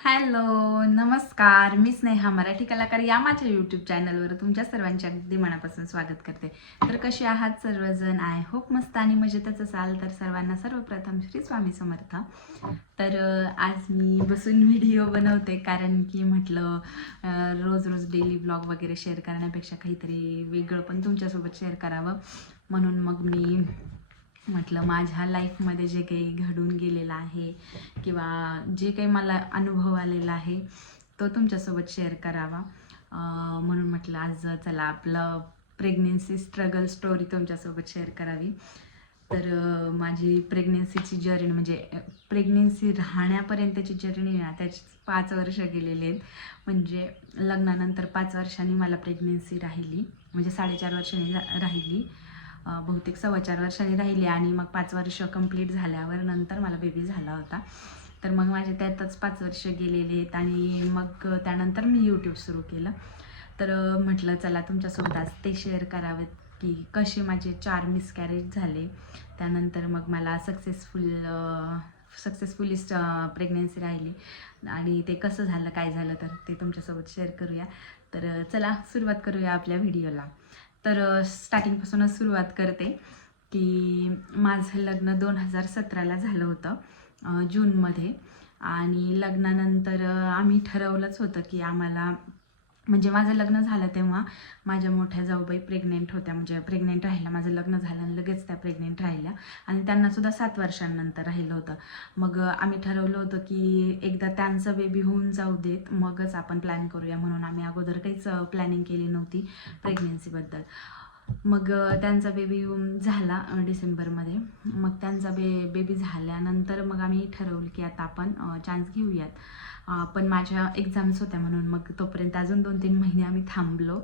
Hello नमस्कार. मी स्नेहा मराठी कलाकार या माझ्या यूट्यूब चॅनलवर तुमच्या सर्वांचे अगदी मनापासून स्वागत करते. तर कसे आहात सर्वजण? आय होप मस्त आणि मजेतच असाल तर सर्वांना सर्वप्रथम श्री स्वामी समर्थ. तर आज मी बसून व्हिडिओ बनवते कारण की म्हटलं रोज रोज डेली ब्लॉग वगैरे शेअर करण्यापेक्षा काहीतरी वेगळं पण तुमच्यासोबत शेअर करावं. म्हणून मग मी म्हटलं माझ्या लाईफमध्ये जे काही घडून गेलेलं आहे किंवा जे काही मला अनुभव आलेला आहे तो तुमच्यासोबत शेअर करावा. म्हणून म्हटलं आज चला आपलं प्रेग्नेन्सी स्ट्रगल स्टोरी तुमच्यासोबत शेअर करावी. तर माझी प्रेग्नेन्सीची जर्नी म्हणजे प्रेग्नेन्सी राहण्यापर्यंतची जर्नी ना त्याची पाच वर्ष गेलेली आहेत. म्हणजे लग्नानंतर पाच वर्षांनी मला प्रेग्नेन्सी राहिली. म्हणजे साडेचार वर्षांनी रा- राहिली. बहुतेक सव्वा चार वर्षांनी राहिले आणि मग पाच वर्ष कंप्लीट झाल्यावर नंतर मला बेबी झाला होता. तर मग माझे त्यातच पाच वर्ष गेलेले आहेत आणि मग त्यानंतर मी यूट्यूब सुरू केलं. तर म्हटलं चला तुमच्यासोबत आज ते शेअर करावेत की कसे माझे चार मिसकॅरेज झाले. त्यानंतर मग मला सक्सेसफुल सक्सेसफुली प्रेग्नेन्सी राहिली आणि ते कसं झालं काय झालं तर ते तुमच्यासोबत शेअर करूया. तर चला सुरुवात करूया आपल्या व्हिडिओला तर स्टार्टिंगपासूनच सुरुवात करते की माझं लग्न दोन हजार सतराला झालं होतं जूनमध्ये. आणि लग्नानंतर आम्ही ठरवलंच होतं की आम्हाला म्हणजे माझं लग्न झालं तेव्हा माझ्या मोठ्या जाऊबाई प्रेग्नेंट होत्या. म्हणजे प्रेग्नेंट राहिल्या. माझं लग्न झालं आणि लगेच त्या प्रेग्नेंट राहिल्या. आणि त्यांनासुद्धा सात वर्षांनंतर राहिलं होतं. मग आम्ही ठरवलं होतं की एकदा त्यांचं बेबी होऊन जाऊ देत. मगच आपण प्लॅन करूया म्हणून आम्ही अगोदर काहीच प्लॅनिंग केली नव्हती प्रेग्नेन्सीबद्दल मग त्यांचा बेबी झाला डिसेंबरमध्ये. मग त्यांचा बे बेबी झाल्यानंतर मग आम्ही ठरवलं की आता आपण चान्स घेऊयात. पण माझ्या एक्झाम्स होत्या म्हणून मग तोपर्यंत अजून दोन तीन महिने आम्ही थांबलो.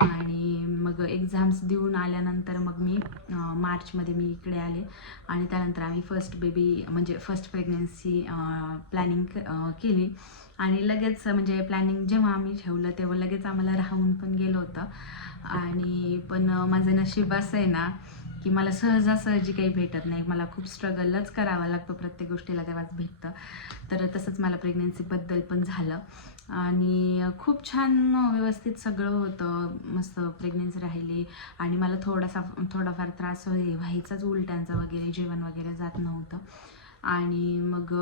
आणि मग एक्झाम्स देऊन आल्यानंतर मग मी मार्चमध्ये मी इकडे आले. आणि त्यानंतर आम्ही फर्स्ट बेबी म्हणजे फर्स्ट प्रेग्नेन्सी प्लॅनिंग केली. आणि लगेच म्हणजे प्लॅनिंग जेव्हा आम्ही ठेवलं तेव्हा लगेच आम्हाला राहून पण गेलं होतं. आणि पण माझं नशीब असं आहे ना की मला सहजासहजी काही भेटत नाही. मला खूप स्ट्रगलच करावा लागतो प्रत्येक गोष्टीला तेव्हाच भेटतं. तर तसंच मला प्रेग्नेन्सीबद्दल पण झालं. आणि खूप छान व्यवस्थित सगळं होतं. मस्त प्रेग्नेन्सी राहिली. आणि मला थोडासा थोडाफार त्रास व्हायचाच उलट्यांचा वगैरे जेवण वगैरे जात नव्हतं. आणि मग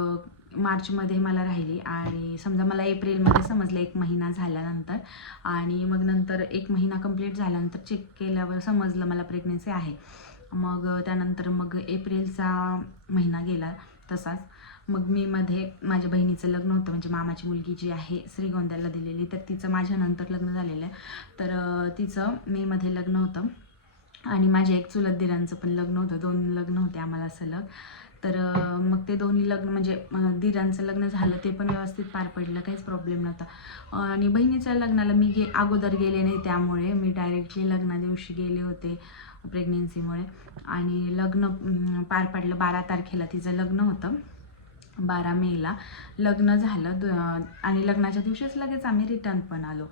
मार्चमध्ये मला राहिली. आणि समजा मला एप्रिलमध्ये समजलं एक महिना झाल्यानंतर. आणि मग नंतर एक महिना कंप्लीट झाल्यानंतर चेक केल्यावर समजलं मला प्रेग्नेन्सी आहे. मग त्यानंतर मग एप्रिलचा महिना गेला तसाच. मग मी मध्ये माझ्या बहिणीचं लग्न होतं म्हणजे मामाची मुलगी जी आहे श्रीगोंद्याला दिलेली तर तिचं माझ्यानंतर लग्न झालेलं आहे. तर तिचं मेमध्ये लग्न होतं आणि माझ्या एक चुलत दिरांचं पण लग्न होतं दोन लग्न होते आम्हाला सलग तर मग ते दोन्ही लग्न म्हणजे दिरांचं लग्न झालं ते पण व्यवस्थित पार पडलं काहीच प्रॉब्लेम नव्हता. आणि बहिणीच्या लग्नाला मी गे अगोदर गेले नाही त्यामुळे मी डायरेक्टली लग्ना दिवशी गेले होते. प्रेग्नेन्सीमुळे आणि लग्न पार पडलं बारा तारखेला. तिचं लग्न होतं बारा मेला लग्न झालं द- आणि लग्नाच्या दिवशीच लगेच आम्ही रिटर्न पण आलो.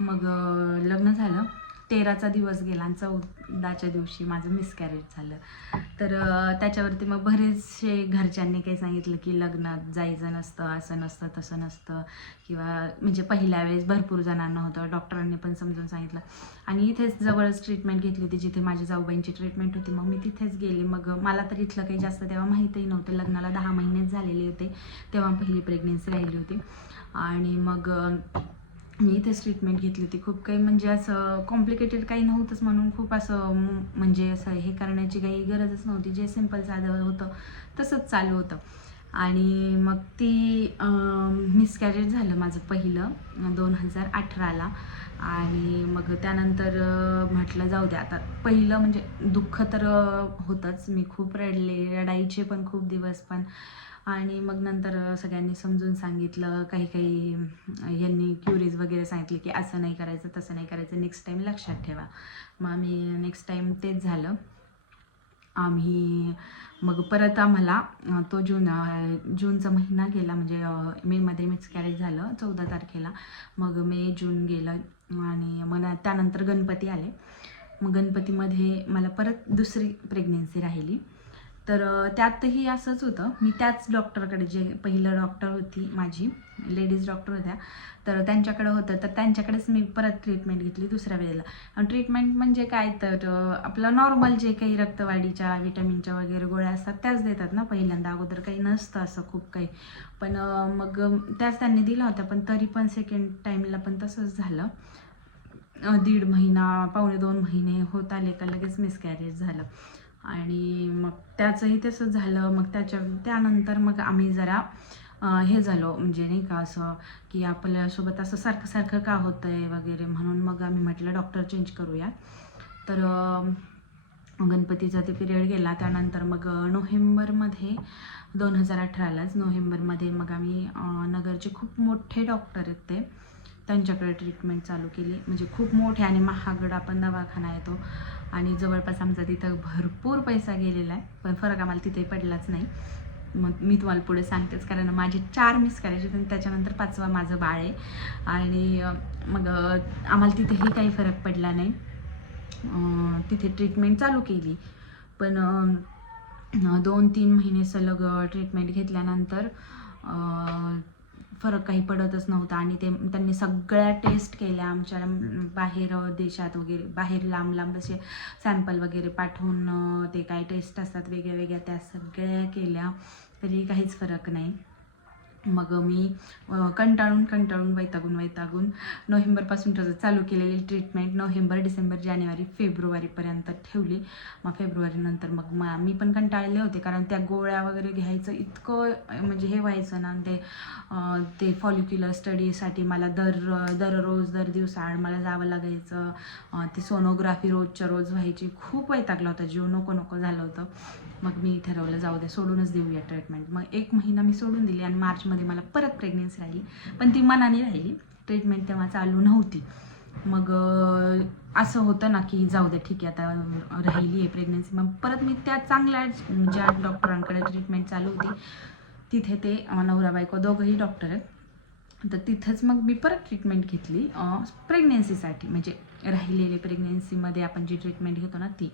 मग लग्न झालं. तेराचा दिवस गेला आणि चौदाच्या दिवशी माझं मिसकॅरेज झालं. तर त्याच्यावरती मग बरेचसे घरच्यांनी काही सांगितलं की लग्नात जायचं नसतं असं नसतं तसं नसतं. किंवा म्हणजे पहिल्या वेळेस भरपूर जणांना होतं. डॉक्टरांनी पण समजून सांगितलं. आणि इथेच जवळच ट्रीटमेंट घेतली होती जिथे माझ्या जाऊबाईंची ट्रीटमेंट होती. मग मी तिथेच गेले. मग मला तर इथलं काही जास्त तेव्हा माहीतही नव्हतं. लग्नाला दहा महिनेच झालेले होते. तेव्हा पहिली प्रेग्नेन्सी राहिली होती. आणि मग मी इथेच ट्रीटमेंट घेतली होती. खूप काही म्हणजे असं कॉम्प्लिकेटेड काही नव्हतंच म्हणून खूप असं म्हणजे असं हे करण्याची काही गरजच नव्हती. जे सिंपल साधं होतं तसंच चालू होतं. आणि मग ती मिसकॅरेज झालं माझं पहिलं दोन हजार अठराला. आणि मग त्यानंतर म्हटलं जाऊ द्या आता. पहिलं म्हणजे दुःख तर होतंच. मी खूप रडले रडायचे पण खूप दिवस पण. आणि मग नंतर सगळ्यांनी समजून सांगितलं काही काही यांनी क्युरीज वगैरे सांगितले की असं नाही करायचं तसं नाही करायचं नेक्स्ट टाईम लक्षात ठेवा. मग आम्ही नेक्स्ट टाईम तेच झालं. आम्ही मग परत आम्हाला तो जून जूनचा महिना गेला म्हणजे मेमध्ये मेमध्ये मिसकॅरेज झालं चौदा तारखेला. मग मे जून गेलं आणि मला त्यानंतर गणपती आले. मग गणपतीमध्ये मला परत दुसरी प्रेग्नेन्सी राहिली. तर त्यातही असंच होतं. मी त्याच डॉक्टरकडे जे पहिलं डॉक्टर होती माझी लेडीज डॉक्टर होत्या तर त्यांच्याकडे होतं. तर त्यांच्याकडेच मी परत ट्रीटमेंट घेतली दुसऱ्या वेळेला. आणि ट्रीटमेंट म्हणजे काय? तर आपलं नॉर्मल जे काही रक्तवाढीच्या विटॅमिनच्या वगैरे गोळ्या असतात त्याच देतात ना. पहिल्यांदा अगोदर काही नसतं असं खूप काही. पण मग त्याच त्यांनी दिल्या होत्या. पण तरी पण सेकंड टाईमला पण तसंच झालं. दीड महिना पावणे दोन महिने होत आले का लगेच मिसकॅरेज झालं. आणि मग त्याचंही तसं झालं. मग त्याच्या त्यानंतर मग आम्ही जरा हे झालो. म्हणजे नाही का असं की आपल्यासोबत असं सारखं सारखं का होतं आहे वगैरे म्हणून मग आम्ही म्हटलं डॉक्टर चेंज करूया. तर गणपतीचा ते पिरियड गेला. त्यानंतर मग नोव्हेंबरमध्ये दोन हजार अठरालाच नोव्हेंबरमध्ये मग आम्ही नगरचे खूप मोठे डॉक्टर आहेत ते. त्यांच्याकडे ट्रीटमेंट चालू केली. म्हणजे खूप मोठे आणि महागड आपण दवाखाना येतो आणि जवळपास आमचा तिथं भरपूर पैसा गेलेला आहे. पण फरक आम्हाला तिथे पडलाच नाही. मग मी तुम्हाला पुढे सांगतेच कारण माझे चार मिस करायचे आणि त्याच्यानंतर पाचवा माझं बाळ आहे. आणि मग आम्हाला तिथेही काही फरक पडला नाही. तिथे ट्रीटमेंट चालू केली. पण दोन तीन महिने सलग ट्रीटमेंट घेतल्यानंतर फरक काही पडतच नव्हता. आणि ते त्यांनी सगळ्या टेस्ट केल्या आमच्या बाहेर देशात वगैरे बाहेर लांब लांब असे सॅम्पल वगैरे पाठवून ते काय टेस्ट असतात वेगळ्या वेगळ्या त्या सगळ्या केल्या. तरी काहीच फरक नाही. मग मी कंटाळून कंटाळून वैतागून वैतागून नोव्हेंबरपासून त्याचं चालू केलेली ट्रीटमेंट नोव्हेंबर डिसेंबर जानेवारी फेब्रुवारीपर्यंत ठेवली. मग फेब्रुवारीनंतर मग मा मी पण कंटाळले होते कारण त्या गोळ्या वगैरे घ्यायचं इतकं म्हणजे हे व्हायचं ना आणि ते ते फॉलिक्युलर स्टडीसाठी मला दर दररोज दर दिवसाआड मला जावं लागायचं. ते सोनोग्राफी रोजच्या रोज व्हायची. खूप वैतागला होता. जीव नको नको झालं होतं. मग मी ठरवलं जाऊ दे सोडूनच देऊया ट्रीटमेंट मग एक महिना मी सोडून दिली आणि मध्ये मला परत प्रेग्नेन्सी राहिली. पण ती मनाने राहिली. ट्रीटमेंट तेव्हा चालू नव्हती. मग असं होतं ना की जाऊ दे ठीक आहे आता राहिली आहे प्रेग्नेन्सी मग परत मी त्या चांगल्या ज्या डॉक्टरांकडे ट्रीटमेंट चालू होती तिथे ते नवरा बायको दोघंही डॉक्टर आहेत. तर तिथंच मग मी परत ट्रीटमेंट घेतली प्रेग्नेन्सीसाठी म्हणजे राहिलेले प्रेग्नेन्सीमध्ये आपण जी ट्रीटमेंट घेतो ना ती.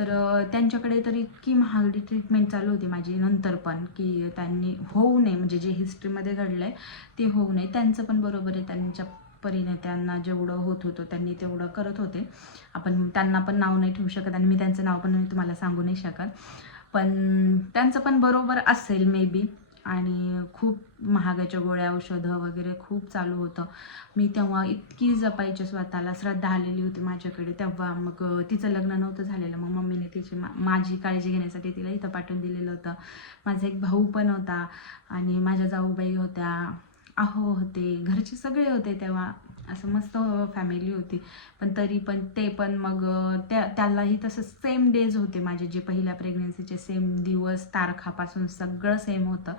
तर त्यांच्याकडे तर इतकी महागडी ट्रीटमेंट चालू होती माझी नंतर पण की त्यांनी होऊ नये. म्हणजे जे हिस्ट्रीमध्ये घडलं आहे ते होऊ नये. त्यांचं पण बरोबर आहे. त्यांच्या परीने त्यांना जेवढं होत होतं त्यांनी तेवढं करत होते. आपण त्यांना पण नाव नाही ठेवू शकत आणि मी त्यांचं नाव पण मी तुम्हाला सांगू नाही शकत. पण त्यांचं पण बरोबर असेल मे बी आणि खूप महागाच्या गोळ्या औषधं वगैरे खूप चालू होतं. मी तेव्हा इतकी जपायची स्वतःला श्रद्धा आलेली होती माझ्याकडे. तेव्हा मग तिचं लग्न नव्हतं झालेलं. मग मम्मीने तिची मा माझी काळजी घेण्यासाठी तिला इथं पाठवून दिलेलं होतं. माझा एक भाऊ पण होता आणि माझ्या जाऊबाई होत्या. आहो होते घरचे सगळे होते तेव्हा. असं मस्त फॅमिली होती. पण तरी पण ते पण मग त्या त्यालाही तसं सेम डेज होते माझे जे पहिल्या प्रेग्नन्सीचे सेम दिवस तारखापासून सगळं सेम होतं.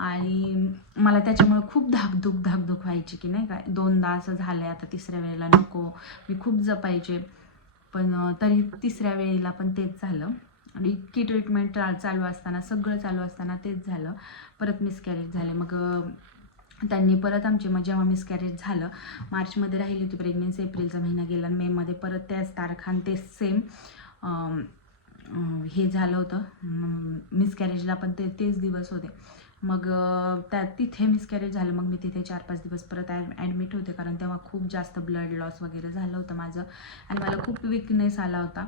आणि मला त्याच्यामुळे खूप धाकधूक धाकधूक व्हायची की नाही काय दोनदा असं झालं आता तिसऱ्या वेळेला नको मी खूप जपायचे. पण तरी तिसऱ्या वेळेला पण तेच झालं. आणि इतकी ट्रीटमेंट चालू असताना सगळं चालू असताना तेच झालं. परत मिसकॅरेज झाले. मग त्यांनी परत आमचे मग जेव्हा मिसकॅरेज झालं मार्चमध्ये राहिली होती प्रेग्नेन्सी एप्रिलचा महिना गेला आणि मेमध्ये परत त्याच तारखान ते तेच सेम हे झालं होतं. मिसकॅरेजला पण ते तेच दिवस होते. मग त्या तिथे मिसकॅरेज झालं मग मी तिथे चार पाच दिवस परत ॲड ॲडमिट होते. कारण तेव्हा खूप जास्त ब्लड लॉस वगैरे झालं होतं माझं. आणि मला खूप विकनेस आला होता.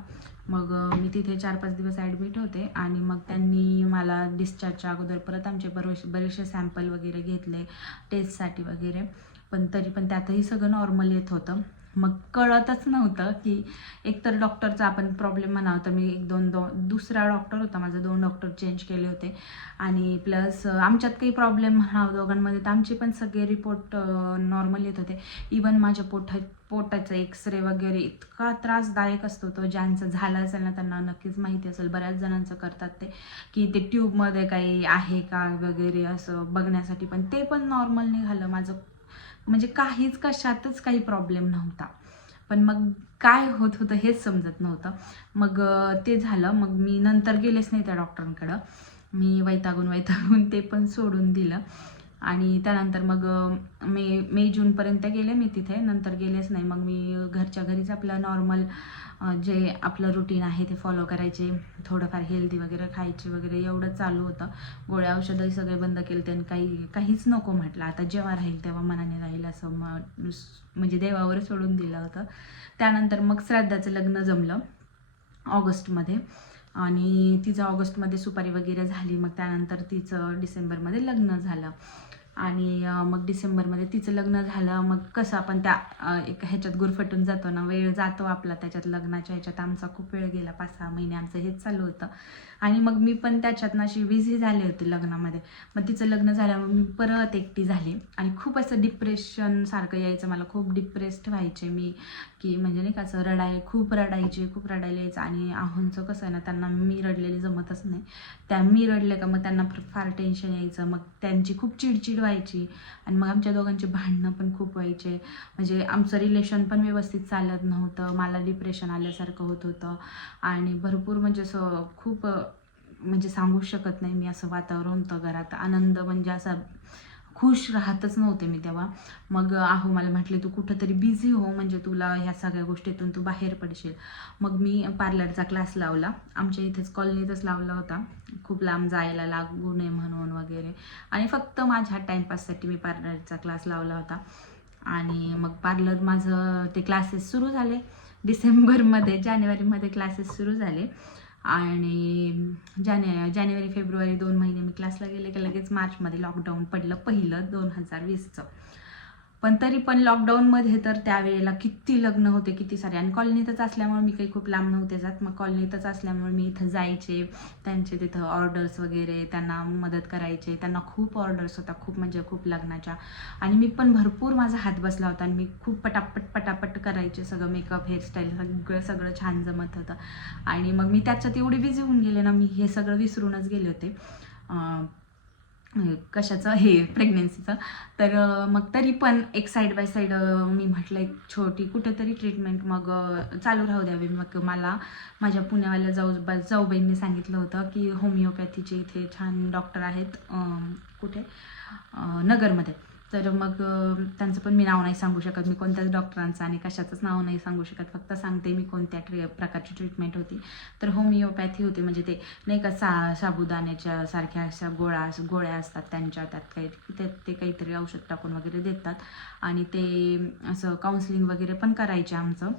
मग मी तिथे चार पाच दिवस ॲडमिट होते. आणि मग त्यांनी मला डिस्चार्जच्या अगोदर परत आमचे बरेचसे बरेचसे सॅम्पल वगैरे घेतले टेस्टसाठी वगैरे. पण तरी पण त्यातही सगळं नॉर्मल येत होतं. मग कळतच नव्हतं की एकतर डॉक्टरचा आपण प्रॉब्लेम म्हणावं तर मी एक दोन दो दुसरा डॉक्टर होता. माझा दोन डॉक्टर चेंज केले होते. आणि प्लस आमच्यात काही प्रॉब्लेम म्हणावं दोघांमध्ये तर आमचे पण सगळे रिपोर्ट नॉर्मल येत होते. इवन माझ्या पोटा पोटाचा एक्सरे वगैरे इतका त्रासदायक असतो तो. ज्यांचं झालं असेल ना त्यांना नक्कीच माहिती असेल. बऱ्याच जणांचं करतात ते. की ते ट्यूबमध्ये काही आहे का वगैरे असं बघण्यासाठी. पण ते पण नॉर्मल निघालं. माझं म्हणजे काहीच कशातच काही प्रॉब्लेम नव्हता. पण मग काय होत होतं हेच समजत नव्हतं. मग ते झालं. मग मी नंतर गेलेच नाही त्या डॉक्टरांकडं मी वैतागून वैतागून ते पण सोडून दिलं. आणि त्यानंतर मग मे मे जूनपर्यंत गेले मी तिथे. नंतर गेलेच नाही. मग मी घरच्या घरीच आपलं नॉर्मल जे आपलं रुटीन आहे ते फॉलो करायचे थोडंफार हेल्दी वगैरे खायचे वगैरे एवढं चालू होतं. गोळ्या औषधही सगळे बंद केले त्यांनी काही काहीच नको म्हटलं. आता जेव्हा राहील तेव्हा मनाने राहील असं म म्हणजे देवावर सोडून दिलं होतं. त्यानंतर मग श्राद्धाचं लग्न जमलं ऑगस्टमध्ये. आणि तिचं ऑगस्टमध्ये सुपारी वगैरे झाली. मग त्यानंतर तिचं डिसेंबरमध्ये लग्न झालं. आणि मग डिसेंबरमध्ये तिचं लग्न झालं. मग कसं आपण त्या एक ह्याच्यात गुरफटून जातो ना वेळ जातो आपला त्याच्यात लग्नाच्या ह्याच्यात. आमचा खूप वेळ गेला पाच सहा महिने आमचं हेच चालू होतं. आणि मग मी पण त्याच्यात ना अशी बिझी झाले होते लग्नामध्ये. मग तिचं लग्न झाल्यामुळे मी परत एकटी झाली. आणि खूप असं डिप्रेशन सारखं यायचं. मला खूप डिप्रेस्ड व्हायचे मी. की म्हणजे नाही का असं रडाय खूप रडायचे खूप रडायला यायचं. आणि आहोंचं कसं आहे ना त्यांना मी रडलेली जमतच नाही. त्या मी रडले का मग त्यांना फार टेन्शन यायचं. मग त्यांची खूप चिडचिड व्हायची. आणि मग आमच्या दोघांची भांडणं पण खूप व्हायचे. म्हणजे आमचं रिलेशन पण व्यवस्थित चालत नव्हतं. मला डिप्रेशन आल्यासारखं होत होतं. आणि भरपूर म्हणजे असं खूप म्हणजे सांगू शकत नाही मी असं वातावरण होतं घरात. आनंद म्हणजे असा खुश राहतच नव्हते मी तेव्हा. मग आहो मला म्हटले तू कुठंतरी बिझी हो म्हणजे तुला ह्या सगळ्या गोष्टीतून तू बाहेर पडशील. मग मी पार्लरचा क्लास लावला. आमच्या इथेच कॉलनीतच लावला होता. खूप लांब जायला लागू नये म्हणून वगैरे. आणि फक्त माझ्या टाईमपाससाठी मी पार्लरचा क्लास लावला होता. आणि मग पार्लर माझं ते क्लासेस सुरू झाले. डिसेंबरमध्ये जानेवारीमध्ये क्लासेस सुरू झाले. आणि जाने जानेवारी फेब्रुवारी दोन महिने मी क्लासला गेले की लगेच मार्चमध्ये लॉकडाऊन पडलं पहिलं दोन हजार वीसचं. पण तरी पण लॉकडाऊनमध्ये तर त्यावेळेला किती लग्न होते किती सारे. आणि कॉलनीतच असल्यामुळे मी काही खूप लांब नव्हते जात. मग कॉलनीतच असल्यामुळे मी इथं जायचे. त्यांचे तिथं ऑर्डर्स वगैरे त्यांना मदत करायचे. त्यांना खूप ऑर्डर्स होता खूप म्हणजे खूप लग्नाच्या. आणि मी पण भरपूर माझा हात बसला होता आणि मी खूप पटापट पटापट करायचे सगळं मेकअप हेअरस्टाईल सगळं सगळं छान जमत होतं. आणि मग मी त्याच्यात एवढी बिझी होऊन गेले ना मी हे सगळं विसरूनच गेले होते. कशाचं? हे प्रेग्नेन्सीचं तर मग तरी पण एक साईड बाय साईड मी म्हटलं एक छोटी कुठेतरी ट्रीटमेंट मग चालू राहू द्यावी. मग मला माझ्या पुण्यावाल्या जाऊ जाऊबाईंनी सांगितलं होतं की होमिओपॅथीचे इथे छान डॉक्टर आहेत कुठे? नगरमध्ये. तर मग त्यांचं पण मी नाव नाही सांगू शकत. मी कोणत्याच डॉक्टरांचं आणि कशाचंच नाव नाही सांगू शकत. फक्त सांगते मी कोणत्या ट्री प्रकारची ट्रीटमेंट होती. तर होमिओपॅथी होती. म्हणजे ते नाही का सा साबुदाण्याच्या सारख्या अशा गोळ्या गोळ्या असतात त्यांच्या त्यात काही ते ते काहीतरी औषध टाकून वगैरे देतात. आणि ते असं काउन्सिलिंग वगैरे पण करायचे आमचं.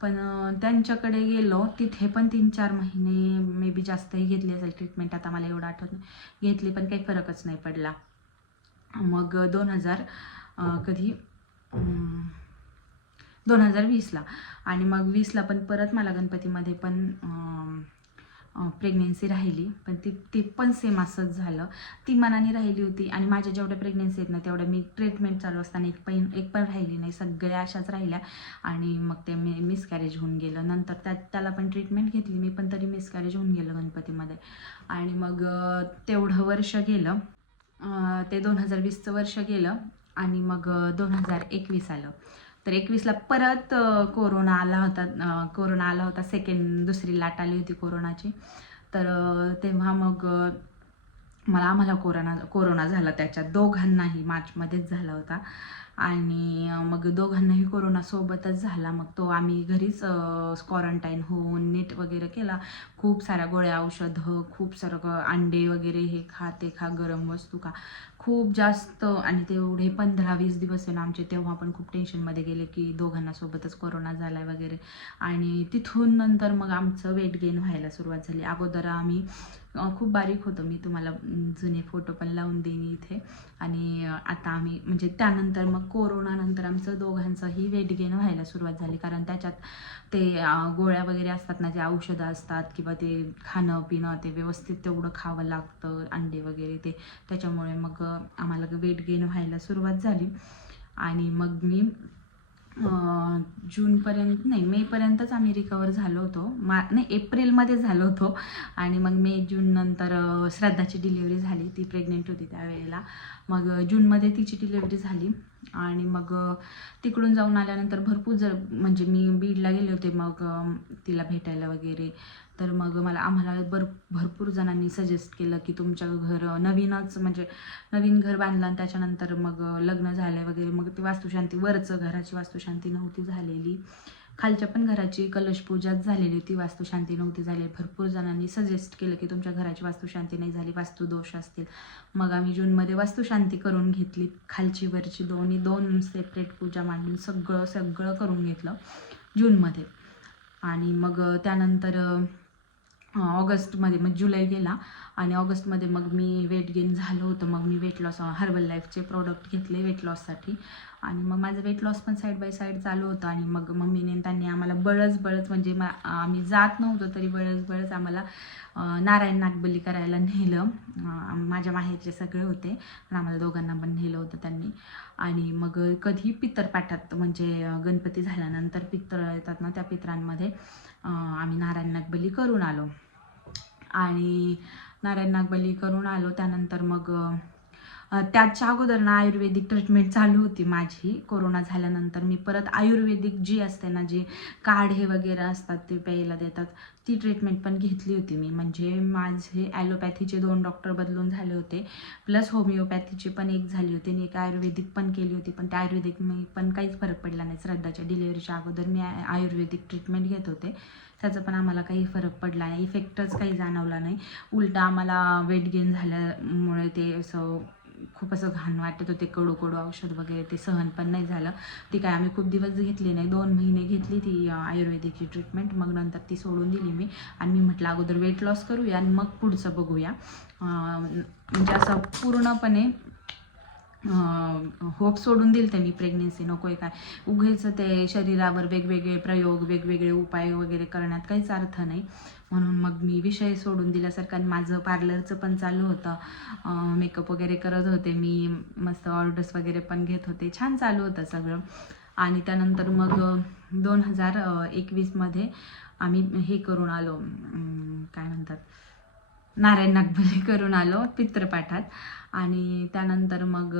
पण त्यांच्याकडे गेलो. तिथे पण तीन चार महिने मे बी जास्तही घेतली असेल ट्रीटमेंट आता मला एवढं आठवत नाही. घेतली पण काही फरकच नाही पडला. मग दोन हजार कधी? दोन हजार वीसला. आणि मग वीसला पण परत मला गणपतीमध्ये पण प्रेग्नेन्सी राहिली. पण ती ती पण सेम असंच झालं. ती मनाने राहिली होती. आणि माझ्या जेवढ्या प्रेग्नेन्सी आहेत ना तेवढ्या मी ट्रीटमेंट चालू असताना एक पण एक पण राहिली नाही. सगळ्या अशाच राहिल्या. आणि मग ते मी मिसकॅरेज होऊन गेलं. नंतर त्या त्याला पण ट्रीटमेंट घेतली मी पण तरी मिसकॅरेज होऊन गेलं गणपतीमध्ये. आणि मग तेवढं वर्ष गेलं. ते दोन हजार वीसचं वर्ष गेलं आणि मग दोन हजार एकवीस आलं. तर एकवीसला परत कोरोना आला होता कोरोना आला होता. सेकंड दुसरी लाट आली होती कोरोनाची. तर तेव्हा मग मला आम्हाला कोरोना कोरोना झाला त्याच्यात. दोघांनाही मार्चमध्येच झाला होता. आणि मग दोघांनाही कोरोना सोबतच झाला. मग तो आम्ही घरीच क्वारंटाईन होऊन नीट वगैरे केला. खूप साऱ्या गोळ्या औषधं खूप सारं अंडे वगैरे हे खा ते खा गरम वस्तू खा. खूप जास्त आणि तेवढे पंधरा वीस दिवस आहे ना आमचे तेव्हा पण खूप टेन्शनमध्ये गेले की दोघांना सोबतच कोरोना झाला आहे वगैरे. आणि तिथून नंतर मग आमचं वेट गेन व्हायला सुरुवात झाली. अगोदर आम्ही खूप बारीक होतो. मी तुम्हाला जुने फोटो पण लावून देईन इथे. आणि आता आम्ही म्हणजे त्यानंतर मग कोरोनानंतर आमचं दोघांचंही वेट गेन व्हायला सुरुवात झाली. कारण त्याच्यात ते गोळ्या वगैरे असतात ना जे औषधं असतात किंवा ते खाणं पिणं ते व्यवस्थित तेवढं खावं लागतं अंडे वगैरे ते. त्याच्यामुळे मग आम्हाला वेट गेन व्हायला सुरुवात झाली. आणि मग मी जूनपर्यंत नाही मेपर्यंतच आम्ही रिकवर झालो होतो. मा नाही एप्रिलमध्ये झालो होतो. आणि मग मे जून नंतर श्रद्धाची डिलिव्हरी झाली. ती प्रेग्नेंट होती त्यावेळेला. मग जूनमध्ये तिची डिलिव्हरी झाली. आणि मग तिकडून जाऊन आल्यानंतर भरपूर जर म्हणजे मी बीडला गेले होते. मग तिला भेटायला वगैरे तर मग मला आम्हाला भर भरपूर जणांनी सजेस्ट केलं की तुमच्या घर नवीनच म्हणजे नवीन घर बांधलं आणि त्याच्यानंतर मग लग्न झालं वगैरे. मग ती वास्तुशांती वरचं घराची वास्तुशांती नव्हती झालेली. खालच्या पण घराची कलशपूजाच झालेली होती वास्तुशांती नव्हती झाली भरपूर जणांनी सजेस्ट केलं की तुमच्या घराची वास्तुशांती नाही झाली वास्तुदोष असतील. मग आम्ही जूनमध्ये वास्तुशांती करून घेतली. खालची वरची दोन्ही दोन सेपरेट पूजा मांडून सगळं सगळं करून घेतलं जूनमध्ये आणि मग त्यानंतर ऑगस्टमध्ये मग जुलै गेला. आणि ऑगस्टमध्ये मग मी वेट गेन झालं होतं. मग मी वेट लॉस हर्बल लाईफचे प्रोडक्ट घेतले वेट लॉससाठी आणि मग माझं वेट लॉस पण साईड बाय साईड चालू होतं आणि मग मम्मीने त्यांनी आम्हाला बळच बळच म्हणजे मा आम्ही जात नव्हतो तरी बळच बळच आम्हाला नारायण नागबली करायला नेलं. माझ्या माहेरचे सगळे होते पण आम्हाला दोघांना पण नेलं होतं त्यांनी. आणि मग कधी पितरपाठात म्हणजे गणपती झाल्यानंतर पित्र येतात ना त्या पित्रांमध्ये आम्ही नारायण नागबली करून आलो. आणि नारायण नागबली करून आलो त्यानंतर मग त्याच्या अगोदर ना आयुर्वेदिक ट्रीटमेंट चालू होती माझी. कोरोना झाल्यानंतर मी परत आयुर्वेदिक जी असते ना जे काढे वगैरे असतात ते प्यायला देतात ती ट्रीटमेंट पण घेतली होती मी. म्हणजे माझे ॲलोपॅथीचे दोन डॉक्टर बदलून झाले होते प्लस होमिओपॅथीची पण एक झाली होती आणि एक आयुर्वेदिक पण केली होती. पण त्या आयुर्वेदिक मी पण काहीच फरक पडला नाही. श्रद्धाच्या डिलिव्हरीच्या अगोदर मी आयुर्वेदिक ट्रीटमेंट घेत होते. त्याचा पण आम्हाला काही फरक पडला नाही. इफेक्टच काही जाणवला नाही. उलटा आम्हाला वेट गेन झाल्यामुळे ते असं खूप असं घाण वाटत होते कडू कडू औषध वगैरे ते सहन पण नाही झालं. ती काय आम्ही खूप दिवस घेतली नाही दोन महिने घेतली ती आयुर्वेदिकची ट्रीटमेंट मग नंतर ती सोडून दिली मी. आणि मी म्हटलं अगोदर वेट लॉस करूया आणि मग पुढचं बघूया. म्हणजे असं पूर्णपणे होप सोडून दिल ते मी नको आहे काय. उगीच ते शरीरावर वेगवेगळे प्रयोग वेगवेगळे उपाय वगैरे करण्यात काहीच अर्थ नाही. म्हणून मग मी विषय सोडून दिल्यासारखं आणि माझं पार्लरचं पण चालू होतं. मेकअप वगैरे करत होते मी मस्त ऑर्डर्स वगैरे पण घेत होते. छान चालू होतं सगळं. आणि त्यानंतर मग दोन हजार एकवीसमध्ये आम्ही हे करून आलो काय म्हणतात नारायण नागबली करून आलो पित्रपाठात. आणि त्यानंतर मग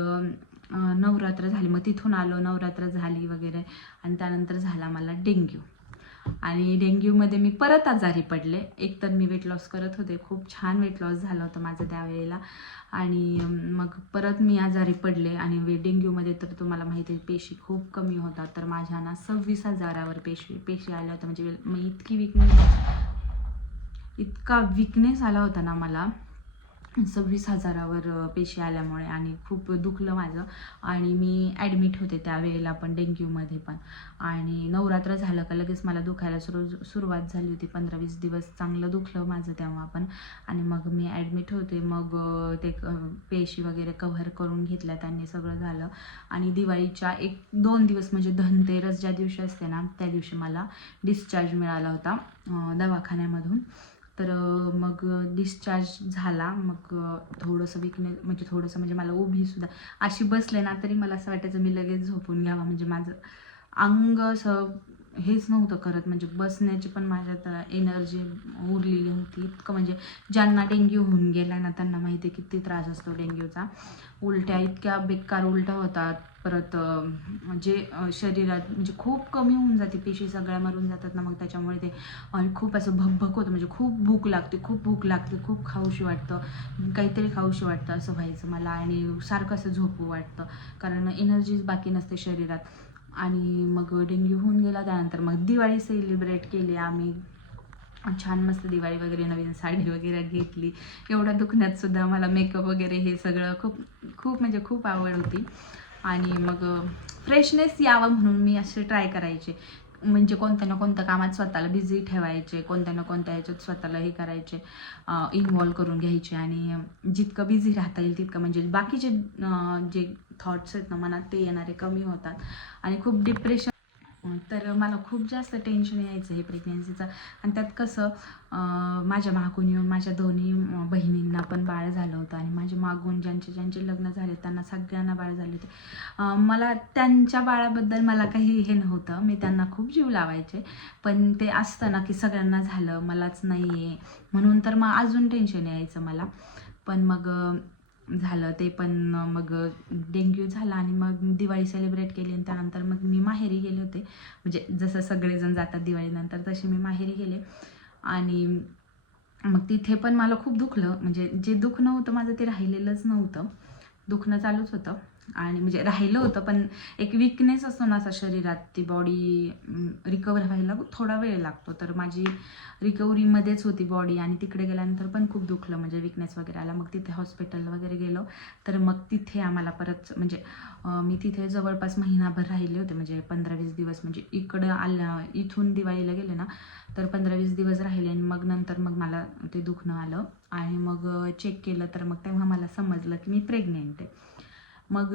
नवरात्र झाली. मग तिथून आलो नवरात्र झाली वगैरे. आणि त्यानंतर झाला मला डेंग्यू. आणि डेंग्यूमध्ये मी परत आजारी पडले. एक तर मी वेट लॉस करत होते. खूप छान वेट लॉस झालं होतं माझं त्यावेळेला. आणि मग परत मी आजारी पडले. आणि वे डेंग्यूमध्ये तर तुम्हाला माहिती आहे पेशी खूप कमी होतात. तर माझ्या ना सव्वीस हजारावर पेशी पेशी आल्या होत्या. म्हणजे मग इतकी विकनेस इतका विकनेस आला होता ना मला. सव्वीस हजारावर पेशी आल्यामुळे आणि खूप दुखलं माझं. आणि मी ॲडमिट होते त्यावेळेला पण डेंग्यूमध्ये पण. आणि नवरात्र झालं का लगेच मला दुखायला सुरू सुरुवात झाली होती. पंधरा वीस दिवस चांगलं दुखलं माझं तेव्हा पण. आणि मग मी ॲडमिट होते. मग ते पेशी वगैरे कव्हर करून घेतल्या त्यांनी सगळं झालं. आणि दिवाळीच्या एक दोन दिवस म्हणजे धनतेरस ज्या दिवशी असते ना त्या दिवशी मला डिस्चार्ज मिळाला होता दवाखान्यामधून. तर मग डिस्चार्ज झाला. मग थोडंसं विकनेस म्हणजे थोडंसं म्हणजे मला उभीसुद्धा अशी बसले ना तरी मला असं वाटायचं मी लगेच झोपून घ्यावा. म्हणजे माझं अंग असं हेच नव्हतं करत. म्हणजे बसण्याची पण माझ्यात एनर्जी उरलेली होती. इतकं म्हणजे ज्यांना डेंग्यू होऊन गेला ना त्यांना माहिती आहे किती त्रास असतो डेंग्यूचा. उलट्या इतक्या बेकार उलट्या होतात. परत जे शरीरात म्हणजे खूप कमी होऊन जाते. पेशी सगळ्या मरून जातात ना मग त्याच्यामुळे ते आणि खूप असं भकभक होतं. म्हणजे खूप भूक लागते खूप भूक लागते खूप खाऊशी वाटतं. काहीतरी खाऊशी वाटतं असं व्हायचं मला आणि सारखं असं झोपू वाटतं. कारण एनर्जीच बाकी नसते शरीरात. आणि मग डेंग्यू होऊन गेला त्यानंतर मग दिवाळी सेलिब्रेट केली आम्ही. छान मस्त दिवाळी वगैरे नवीन साडी वगैरे घेतली. एवढ्या दुखण्यात सुद्धा मला मेकअप वगैरे हे सगळं खूप खूप म्हणजे खूप आवड होती. आणि मग फ्रेशनेस यावं म्हणून मी असे ट्राय करायचे. म्हणजे कोणत्या ना कोणत्या कामात स्वतःला बिझी ठेवायचे कोणत्या ना कोणत्या ह्याच्यात स्वतःला हे करायचे इन्वॉल्व करून घ्यायचे आणि जितकं बिझी राहता येईल तितकं म्हणजे बाकीचे जे थॉट्स आहेत ना मनात ते येणारे कमी होतात. आणि खूप डिप्रेशन तर मला खूप जास्त टेन्शन यायचं हे प्रेग्नेन्सीचं आणि त्यात कसं माझ्या मागून येऊन माझ्या दोन्ही बहिणींना पण बाळ झालं होतं. आणि माझे मागून ज्यांचे ज्यांचे लग्न झाले त्यांना सगळ्यांना बाळ झाले होते. मला त्यांच्या बाळाबद्दल मला काही हे नव्हतं. मी त्यांना खूप जीव लावायचे. पण ते असतं ना की सगळ्यांना झालं मलाच नाही आहे म्हणून तर मग अजून टेन्शन यायचं मला. पण मग झालं ते पण मग डेंग्यू झाला आणि मग दिवाळी सेलिब्रेट केली आणि त्यानंतर मग मी माहेरी गेले होते. म्हणजे जसं सगळेजण जातात दिवाळीनंतर तसे मी माहेरी गेले. आणि मग तिथे पण मला खूप दुखलं. म्हणजे जे दुखणं होतं माझं ते राहिलेलंच नव्हतं. दुखणं चालूच होतं. आणि म्हणजे राहिलं होतं पण एक विकनेस असतो ना असा शरीरात ती बॉडी रिकवर व्हायला थोडा वेळ लागतो. तर माझी रिकव्हरीमध्येच होती बॉडी आणि तिकडे गेल्यानंतर पण खूप दुखलं म्हणजे विकनेस वगैरे आला. मग तिथे हॉस्पिटल वगैरे गेलो. तर मग तिथे आम्हाला परत म्हणजे मी तिथे जवळपास महिनाभर राहिले होते. म्हणजे पंधरा वीस दिवस म्हणजे इकडं आलं इथून दिवाळीला गेले ना तर पंधरा वीस दिवस राहिले आणि मग नंतर मग मला ते दुखणं आलं. आणि मग चेक केलं तर मग तेव्हा मला समजलं की मी प्रेग्नेंट आहे. मग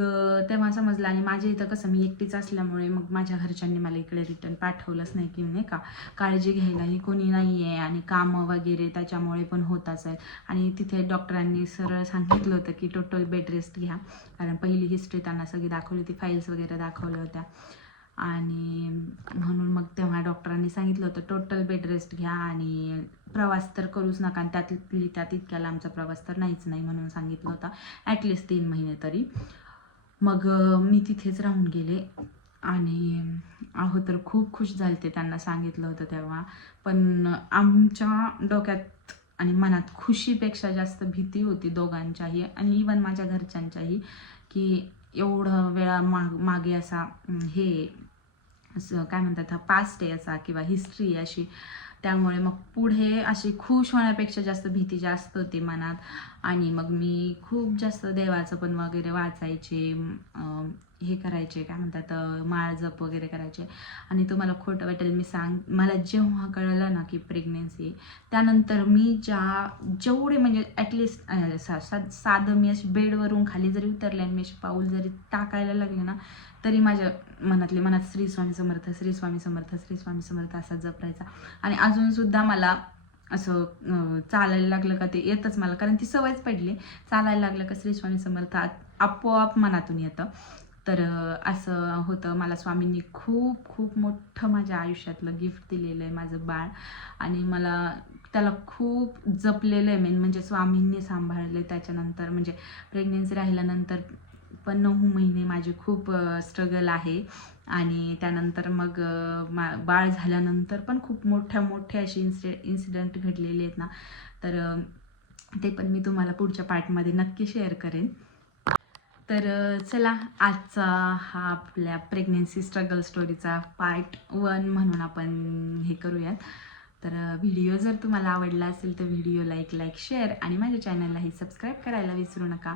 तेव्हा समजलं आणि माझ्या इथं कसं मी एकटीच असल्यामुळे मग माझ्या घरच्यांनी मला इकडे रिटर्न पाठवलंच नाही की नाही का काळजी घ्यायलाही कोणी नाही आहे आणि कामं वगैरे त्याच्यामुळे पण होत असेल आणि तिथे डॉक्टरांनी सरळ सांगितलं होतं की टोटल बेड रेस्ट घ्या. कारण पहिली हिस्ट्री त्यांना सगळी दाखवली होती फाईल्स वगैरे दाखवल्या होत्या. आणि म्हणून मग तेव्हा डॉक्टरांनी सांगितलं होतं टोटल बेड रेस्ट घ्या आणि प्रवास तर करूच नका आणि त्यातली त्यात इतक्या लांबचा प्रवास तर नाहीच नाही म्हणून सांगितलं होतं. ॲटलिस्ट तीन महिने तरी. मग मी तिथेच राहून गेले. आणि अहो तर खूप खुश झाले ते त्यांना सांगितलं होतं तेव्हा. पण आमच्या डोक्यात आणि मनात खुशीपेक्षा जास्त भीती होती दोघांच्याही आणि इवन माझ्या घरच्यांच्याही की एवढं वेळा माग मागे असा हे असं काय म्हणतात हा पास्ट आहे असा किंवा हिस्ट्री अशी त्यामुळे मग पुढे अशी खुश होण्यापेक्षा जास्त भीती जास्त होती मनात. आणि मग मी खूप जास्त देवाचं पण वगैरे वाचायचे हे करायचे काय म्हणतात माळ जप वगैरे करायचे. आणि तुम्हाला खोटं वाटेल मी सांग मला जेव्हा कळलं ना की प्रेग्नेन्सी त्यानंतर मी ज्या जेवढे म्हणजे ॲटलिस्ट साधं मी अशी बेडवरून खाली जरी उतरले आणि मी अशी पाऊल जरी टाकायला लागले ना तरी माझ्या मनातले मनात श्री स्वामी समर्थ श्री स्वामी समर्थ श्री स्वामी समर्थ असा जपायचा आणि अजूनसुद्धा मला असं चालायला लागलं का ते येतच मला कारण ती सवयच पडली. चालायला लागलं का श्री स्वामी समर्थ आपोआप मनातून येतं. तर असं होतं. मला स्वामींनी खूप खूप मोठं माझ्या आयुष्यातलं गिफ्ट दिलेलं आहे माझं बाळ. आणि मला त्याला खूप जपलेलं आहे मेन म्हणजे स्वामींनी सांभाळलं आहे त्याच्यानंतर म्हणजे प्रेग्नेन्सी राहिल्यानंतर पण नऊ महिने माझे खूप स्ट्रगल आहे. आणि त्यानंतर मग मा बाळ झाल्यानंतर पण खूप मोठ्या मोठ्या असे इन्सि इन्सिडेंट घडलेले आहेत ना. तर ते पण मी तुम्हाला पुढच्या पार्टमध्ये नक्की शेअर करेन. तर चला आजचा हा आपल्या प्रेग्नेन्सी स्ट्रगल स्टोरीचा पार्ट वन म्हणून आपण हे करूयात. तर व्हिडिओ जर तुम्हाला आवडला असेल तर व्हिडिओ लाईक लाईक शेअर आणि माझ्या चॅनललाही सबस्क्राईब करायला विसरू नका.